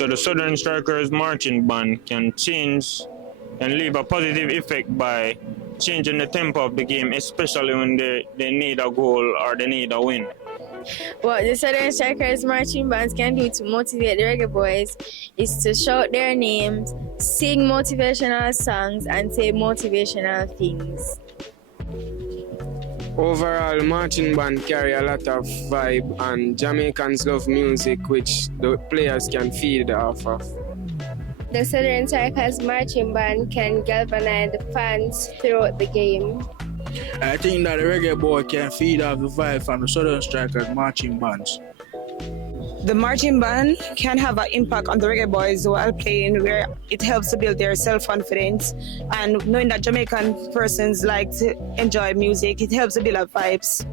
So the Southern Strikers marching band can leave a positive effect by changing the tempo of the game, especially when they need a goal or they need a win. What the Southern Strikers marching bands can do to motivate the reggae boys is to shout their names, sing motivational songs, and say motivational things. Overall, marching band carry a lot of vibe, and Jamaicans love music which the players can feed off of. The Southern Strikers marching band can galvanize the fans throughout the game. I think that the reggae boy can feed off the vibe from the Southern Strikers marching bands. The marching band can have an impact on the reggae boys while playing, where it helps to build their self-confidence, and knowing that Jamaican persons like to enjoy music, it helps to build up vibes.